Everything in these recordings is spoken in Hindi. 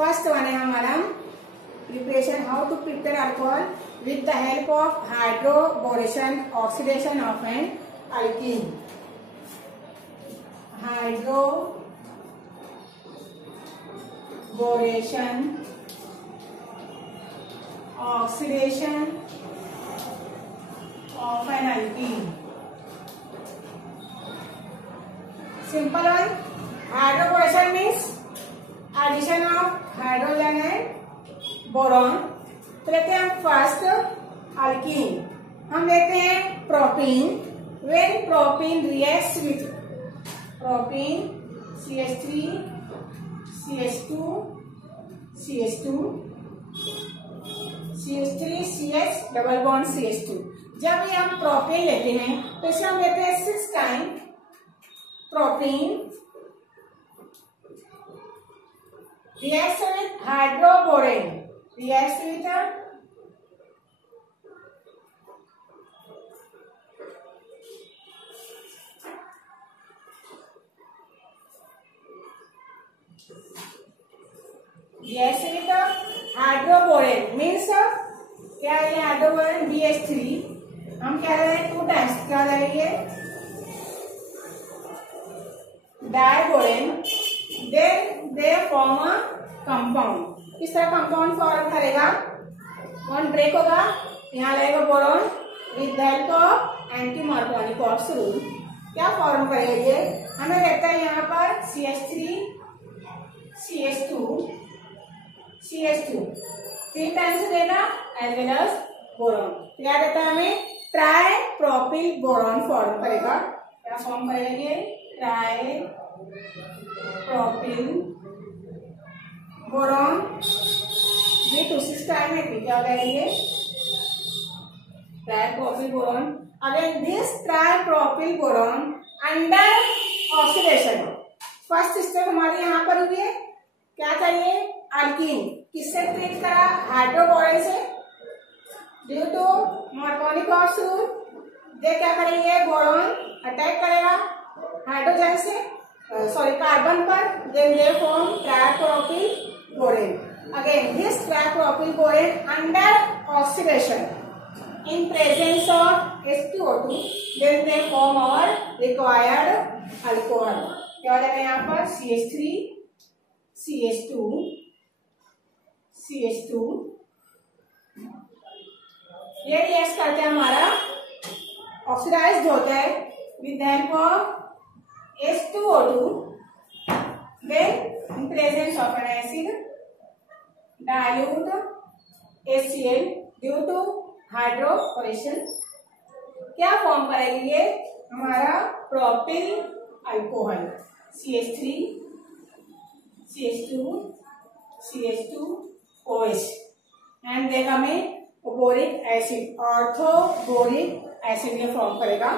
फर्स्ट वन है हमारा preparation, how to prepare alcohol with the help of hydroboration oxidation of an alkene. Hydroboration oxidation of an alkene. Simple one. Hydroboration means addition of hydrogen and boron. तो लेते हैं हम फर्स्ट अल्कीन, हम लेते हैं propene. When propene reacts with propene CH3 CH2 CH2 CH3 CH double bond CH2, जब ये हम प्रोपेन लेते हैं तो इसे हम लेते हैं 6 time propane reacts with hydroborane, reacts with hydroborane means क्या है हाइड्रोबोरेन BH3, हम क्या रहे हैं 2 टाइम्स क्या रहेंगे diborane, then they form a compound. किस तरह कंपाउंड फॉर्म करेगा, बॉन्ड ब्रेक होगा, यहाँ लगेगा boron with the help of anti Markovnikov's rule क्या फॉर्म करेगा ये, हमें रहता है यहाँ पर CH3 CH2 3 टाइम्स देगा एज वेल एज बोरॉन, क्या देता है हमें ट्राई प्रोपिल बोरॉन फॉर्म करेगा। क्या फॉर्म करेगा ये ट्राई प्रोपिल बोरॉन ये 2 टाइम है, क्या हो जाएगा ये try propyl boron. Again this try propyl boron under oxidation, first step हमारी यहाँ पर हुई है, क्या चाहिए अल्कीन, किससे ट्रीट करा हाइड्रोबोरेन से, due to Markovnikov's rule they क्या करेंगे बोरॉन अटैक करेगा हाइड्रोजन से सॉरी कार्बन पर, then they form tripropyl borane. Again this tripropyl borane under oxidation in presence of H2O2 then they form our required alcohol. क्या हो जाएगा यहाँ पर CH3 CH2 ये रिएक्ट करते हैं हमारा ऑक्सीडाइज्ड होता है with the help of H2O2 then in presence of an acid dilute HCl due to hydroboration क्या फॉर्म करेगी ये हमारा propyl alcohol CH3 CH2 OH and देगा हमें बोरिक एसिड, ऑर्थोबोरिक एसिड ये फॉर्म करेगा।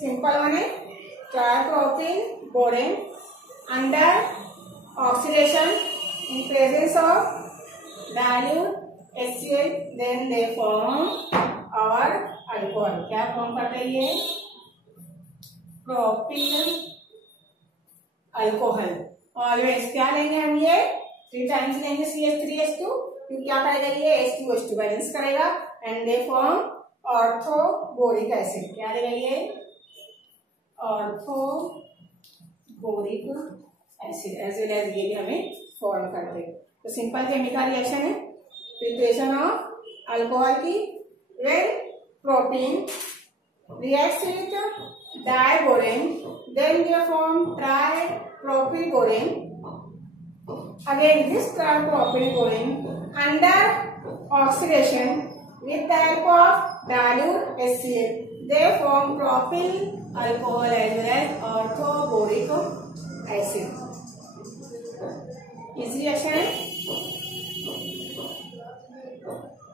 सिंपल वन है tripropyl borane under oxidation in presence of dilute HCl then they form our alcohol. क्या फॉर्म करते हैं ये प्रोपिल अल्कोहल। ऑलवेज क्या लेंगे हम ये 3 टाइम्स लेंगे CH3H2, फिर क्या करेगा ये H2H2 बैलेंस करेगा and they form orthoboric acid. क्या देगा ये orthoboric acid as well as ये भी हमें फॉर्म करते हैं। तो सिंपल केमिकल रिएक्शन है प्रिपरेशन ऑफ अल्कोहल की। When propene reacts with diborane, then they form tripropylborane. Again, this tripropylborane under oxidation with the help of dilute HCl, they form propyl alcohol as well as orthoboric acid. Easy reaction है,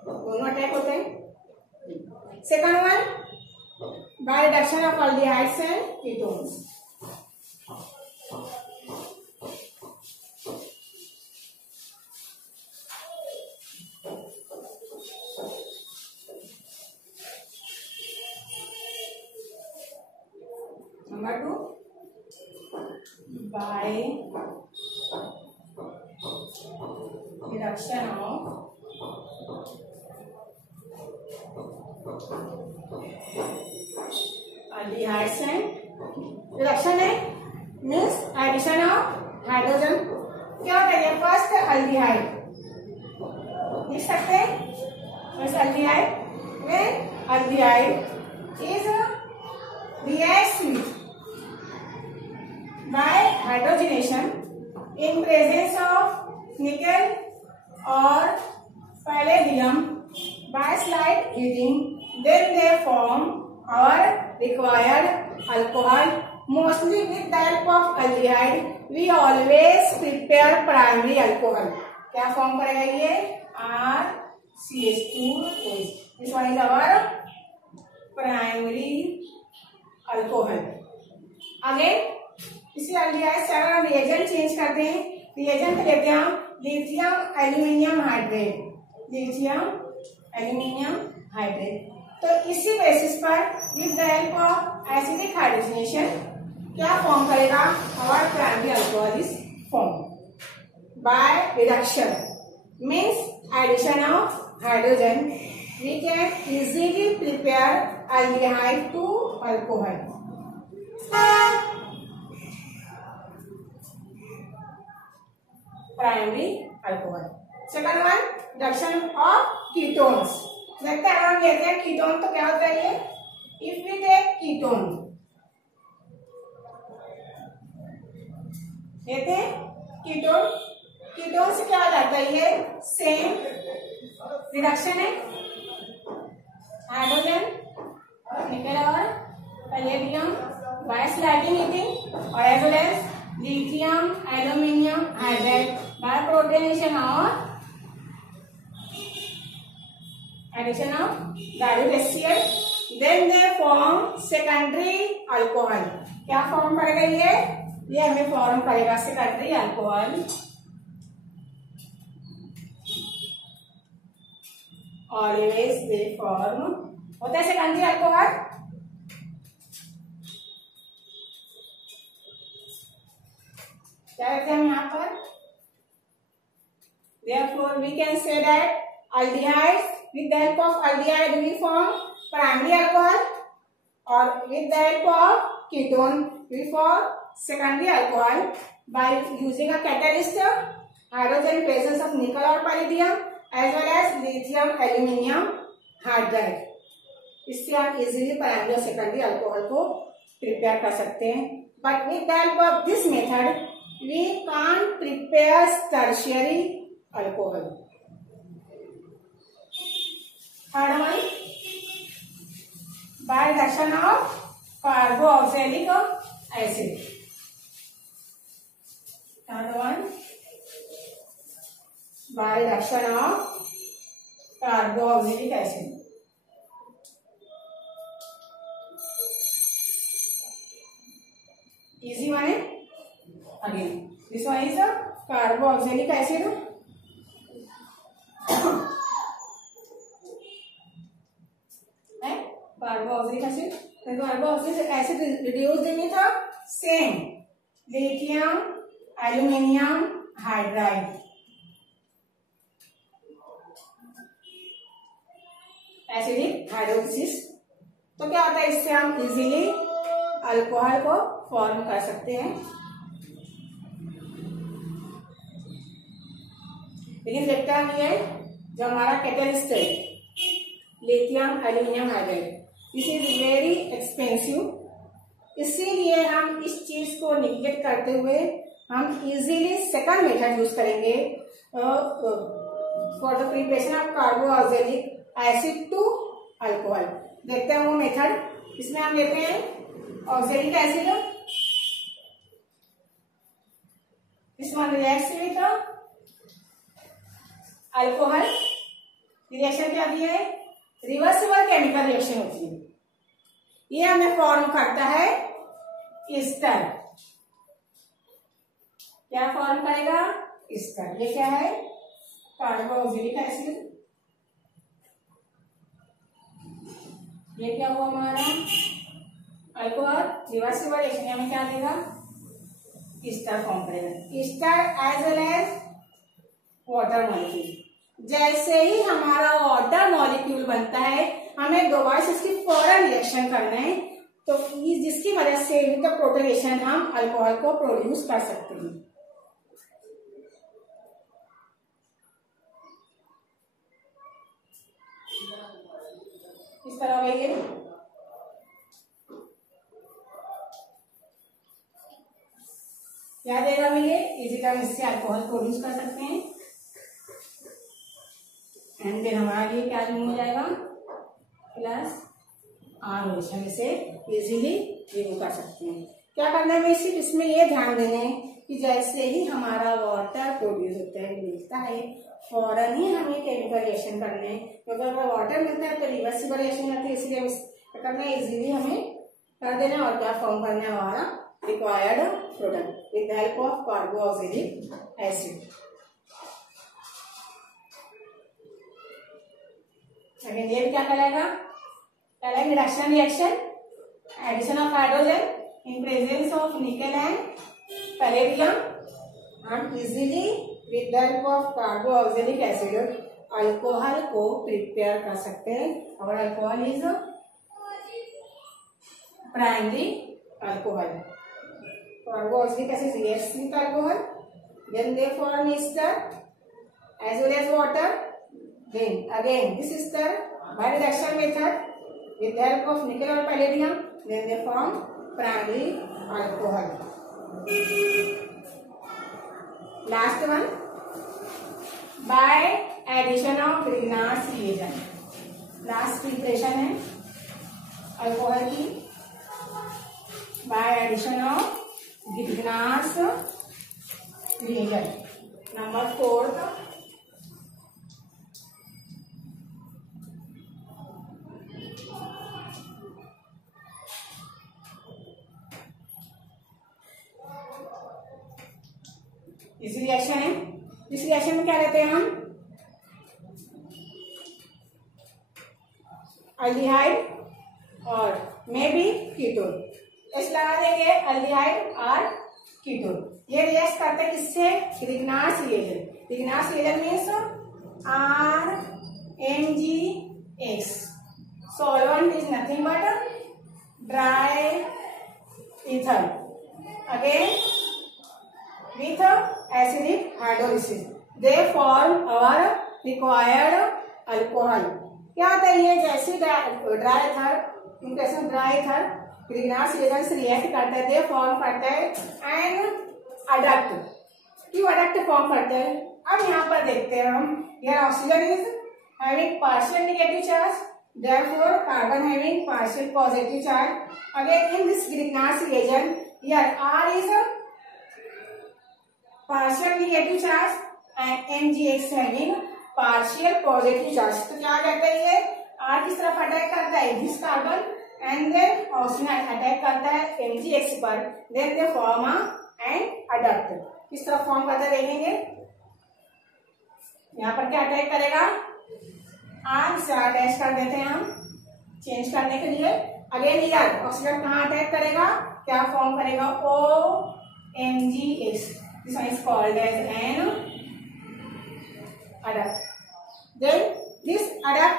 दोनों अटैक होते हैं। Second one by reduction of aldehydes and ketones. Number 2, by reduction of aldehydes and reduction है मीन्स एडिशन ऑफ हाइड्रोजन। क्या होता है? फर्स्ट अल्डिहाइड लिख सकते हैं। फर्स्ट अल्डिहाइड में aldehyde is reacts with by hydrogenation in presence of nickel or palladium by slight heating, then they form our required alcohol. Mostly with the help of aldehyde we always prepare primary alcohol. क्या फॉर्म करेगा ये? RCH2OH. This one is our primary alcohol. आगे इसी अल्डिहाइड से अगर हम रिएजेंट चेंज करते हैं, रिएजेंट लेते हैं हम lithium aluminium hydrate, lithium aluminium hydrate. तो इसी बेसिस पर with the help of acidic hydrogenation क्या फॉर्म करेगा? और primary alcohol is form by reduction means addition of hydrogen we can easily prepare aldehyde to alcohol. Primary alcohol. Second one, reduction of ketones. देखते हैं हम लेते हैं कीटोन तो क्या होता है ये? If we take ketone, लेते हैं कीटोन, कीटोन से क्या हो जाता है? ये सेम रिडक्शन है हाइड्रोजन निकल और पैलेडियम बाय स्लाइडिंग हीटिंग और as well as lithium aluminium hydrate by protonation और addition of dilute HCl, then they form secondary alcohol. क्या फॉर्म करेगा ये हमें फॉर्म करेगा secondary alcohol. Always they form होता है सेकेंडरी अल्कोहल। क्या कहते हैं हम यहाँ पर? Therefore we can say that aldehydes with the help of aldehyde we form primary alcohol or with the help of ketone we form secondary alcohol by using a catalyst, hydrogen presence of nickel or palladium as well as lithium aluminium hydride. इससे आप इजीली प्राइमरी और सेकेंडरी अल्कोहल को प्रिपेयर कर सकते हैं। But with the help of this method we can't prepare tertiary alcohol. Third one, by reduction of carboxylic acid. Third one, by reduction of carboxylic acid. Easy one है। Again, this one is a carboxylic acid. Carboxylic acid. The carboxylic acid reduced with the same lithium aluminium hydride. Acidic hydrolysis. तो क्या होता है? इससे हम इजीली अल्कोहल को फॉर्म कर सकते हैं। लेकिन देखता हम ये जो हमारा कैटलिस्ट है lithium aluminium hydride, this is very expensive. इसीलिए हम इस चीज को निग्लेक्ट करते हुए हम इजीली सेकंड मेथड यूज करेंगे for the preparation of carboxylic acid to alcohol. देखते हैं वो मेथड। इसमें हम लेते हैं ऑक्जेलिक एसिड, इसमें रिएक्ट्स विद अल्कोहल। रिएक्शन क्या दिया है? रिवर्सिबल केमिकल रिएक्शन होती है। ये हमें फॉर्म करता है ईस्टर। क्या फॉर्म करेगा? ईस्टर। ये क्या है? Carboxylic acid. ये क्या हुआ हमारा? अल्कोहल रिवर्सिबल रिएक्शन में क्या देगा, ईस्टर फॉर्म करेगा, ester as well as water molecule. जैसे ही हमारा वाटर मॉलिक्यूल बनता है हमें दोबारा से इसकी फौरन रिएक्शन करना है, तो जिसकी वजह से विद प्रोटोनेशन हम अल्कोहल को प्रोड्यूस कर सकते हैं। इस तरह वही क्या देगा भैया, इजी टर्म इससे अल्कोहल प्रोड्यूस कर सकते हैं। एंड देन हमारा ये क्या हो जाएगा प्लस आर ओशन, इसे इजीली रिमूव कर सकते हैं। क्या करना है, सिर्फ इसमें ये ध्यान देना है कि जैसे ही हमारा वाटर प्रोड्यूस होता है मिलता है फौरन ही हमें केमिकल रिएक्शन करना है, क्योंकि अगर वाटर मिलता है तो रिवर्सिबल रिएक्शन होती है, इसलिए करना है इजीली हमें कर देना। और क्या फॉर्म करना है हमारा required product with the help of carboxylic acid. Again ये क्या कहलाएगा, reduction reaction, addition of hydrogen in presence of nickel and palladium. हम easily with the help of carboxylic acid alcohol को प्रिपेयर कर सकते हैं। और alcohol is primary alcohol. Carboxylic acid reacts with alcohol, then they form ester as well as water. Then again this ester by reduction method with the help of nickel or palladium, then they form primary alcohol. Last one, by addition of Grignard's reagent. Last preparation है अल्कोहल की by addition of Grignard's reagent. Number 4, इस रिएक्शन है, इस रिएक्शन में क्या लेते हैं हम अल्डिहाइड और मे बी कीटोन, एस लगा देंगे अल्डिहाइड और कीटोन। ये रिएक्ट करते हैं किससे, Grignard's reagent. Grignard's reagent means RMgX। Solvent is nothing but dry ether again with acidic hydrolysis they form our required alcohol। क्या होता है ये, जैसे ड्राई एथर इंप्रेशन ड्राई एथर ग्रिग्नार्ड्स रिएजेंट से रिएक्ट करता है, दे फॉर्म करता है एंड अडक्ट। क्यों अडक्ट फॉर्म करते हैं, अब यहाँ पर देखते हैं हम, यार oxygen is having partial negative charge, therefore carbon having partial positive charge. Again in this Grignard's reagent here R is a partial negative charge and MgX having partial positive charge। तो क्या करता है ये, R किस तरफ अटैक करता है this carbon and then oxygen attack करता है MgX पर, then they form an adduct. किस तरफ फॉर्म करता है देखेंगे, यहाँ पर क्या अटैक करेगा आर से अटैच कर देते हैं हम चेंज करने के लिए। अगेन यार ऑक्सीजन कहाँ अटैक करेगा, क्या फॉर्म करेगा OMgX, this one is called as an adduct. Then this adduct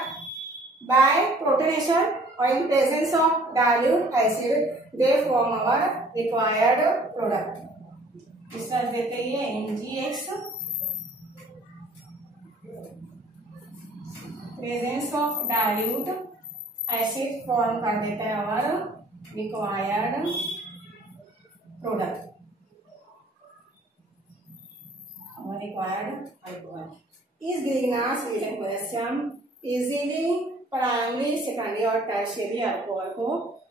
by protonation और in presence of dilute acid they form our required product. इस तरह देते हैं MgX, presence of dilute acid form कर देता है और रिक्वायर्ड प्रोडक्ट और रिक्वायर्ड अल्कोहल। इस ग्रिग्नार्ड्स रिएजेंट को हम इजीली प्राइमरी सेकेंडरी और टर्शियरी अल्कोहल को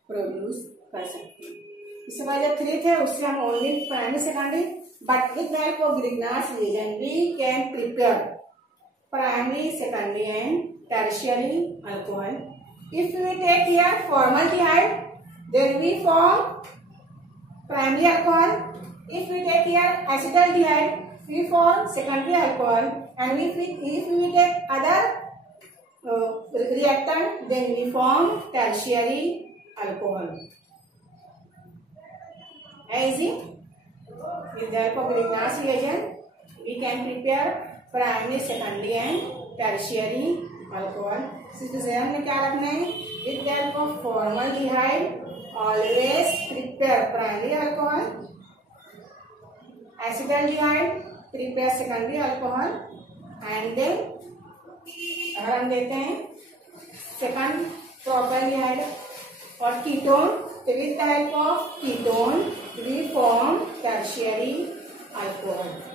प्रोड्यूस कर सकते हैं। इसके बाद जो 3 थे उससे हम only primary secondary, but with the help of Grignard's reagent we can prepare primary secondary and tertiary alcohol. If we take here formaldehyde, then we form primary alcohol. If we take here acetaldehyde, we form secondary alcohol. And if we take other reactant, then we form tertiary alcohol. easy. With the help of Grignard's reagent, we can prepare primary, secondary and tertiary alcohol. इसके हमने क्या रखना है? With the help of formaldehyde, always prepare primary alcohol. Acetaldehyde, prepare secondary alcohol. And then अगर हम देते हैं second propaldehyde और ketone, with the help of ketone we form tertiary alcohol.